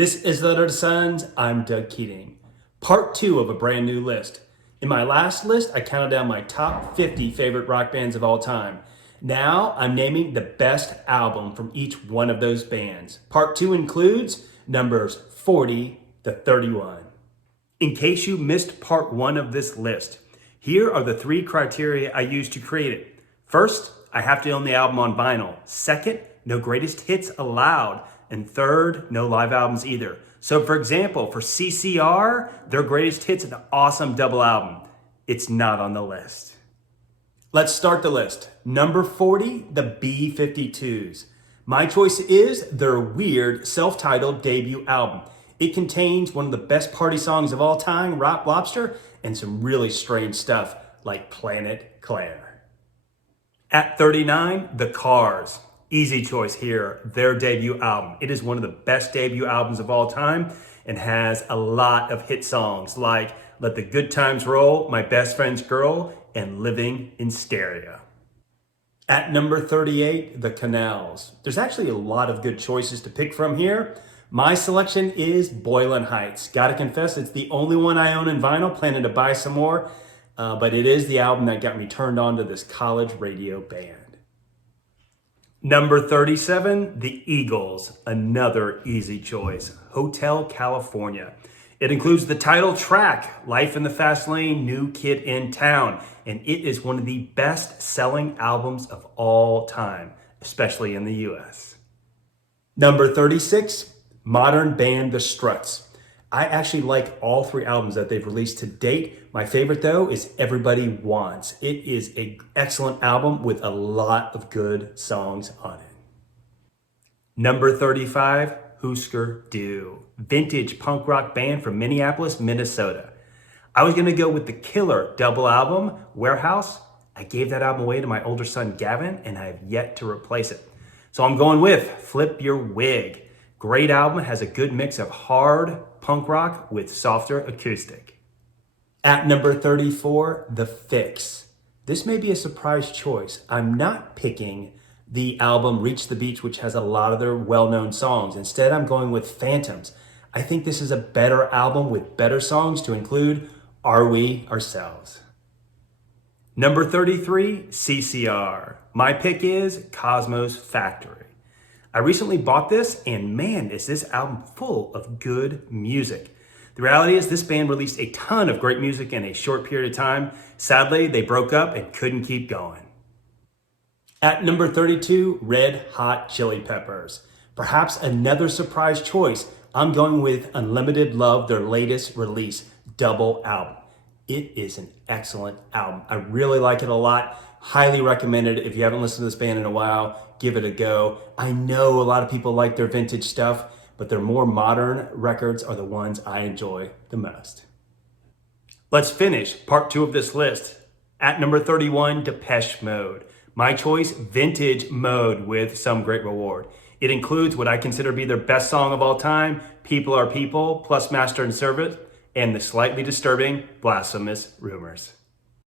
This is The Letter to Sons. I'm Doug Keating. Part 2 of a brand new list. In my last list, I counted down my top 50 favorite rock bands of all time. Now I'm naming the best album from each one of those bands. Part 2 includes numbers 40 to 31. In case you missed part 1 of this list, here are the 3 criteria I used to create it. First, I have to own the album on vinyl. Second, no greatest hits allowed. And third, no live albums either. So for example, for CCR, their greatest hits is an awesome double album. It's not on the list. Let's start the list. Number 40, the B-52s. My choice is their weird self-titled debut album. It contains one of the best party songs of all time, Rock Lobster, and some really strange stuff like Planet Claire. At 39, The Cars. Easy choice here, their debut album. It is one of the best debut albums of all time and has a lot of hit songs like Let the Good Times Roll, My Best Friend's Girl, and Living in Stereo. At number 38, the Connells. There's actually a lot of good choices to pick from here. My selection is Boylan Heights. Gotta confess, it's the only one I own in vinyl, planning to buy some more, but it is the album that got me turned on to this college radio band. Number 37, the Eagles, another easy choice, Hotel California. It includes the title track, Life in the Fast Lane, New Kid in Town, and it is one of the best-selling albums of all time, especially in the US. Number 36, modern band The Struts. I actually like all 3 albums that they've released to date. My favorite though is Everybody Wants. It is an excellent album with a lot of good songs on it. Number 35, Husker Du, vintage punk rock band from Minneapolis, Minnesota. I was gonna go with the killer double album, Warehouse. I gave that album away to my older son, Gavin, and I have yet to replace it. So I'm going with Flip Your Wig. Great album, has a good mix of hard punk rock with softer acoustic. At number 34, the Fixx. This may be a surprise choice. I'm not picking the album Reach the Beach, which has a lot of their well-known songs. Instead, I'm going with Phantoms. I think this is a better album with better songs to include Are We Ourselves? Number 33, CCR. My pick is Cosmo's Factory. I recently bought this, and man, is this album full of good music. The reality is this band released a ton of great music in a short period of time. Sadly, they broke up and couldn't keep going. At number 32, Red Hot Chili Peppers. Perhaps another surprise choice. I'm going with Unlimited Love, their latest release, double album. It is an excellent album. I really like it a lot. Highly recommend it. If you haven't listened to this band in a while, give it a go. I know a lot of people like their vintage stuff, but their more modern records are the ones I enjoy the most. Let's finish part 2 of this list. At number 31, Depeche Mode. My choice, Vintage Mode with Some Great Reward. It includes what I consider to be their best song of all time, People Are People, plus Master and Servant, and the slightly disturbing Blasphemous Rumors.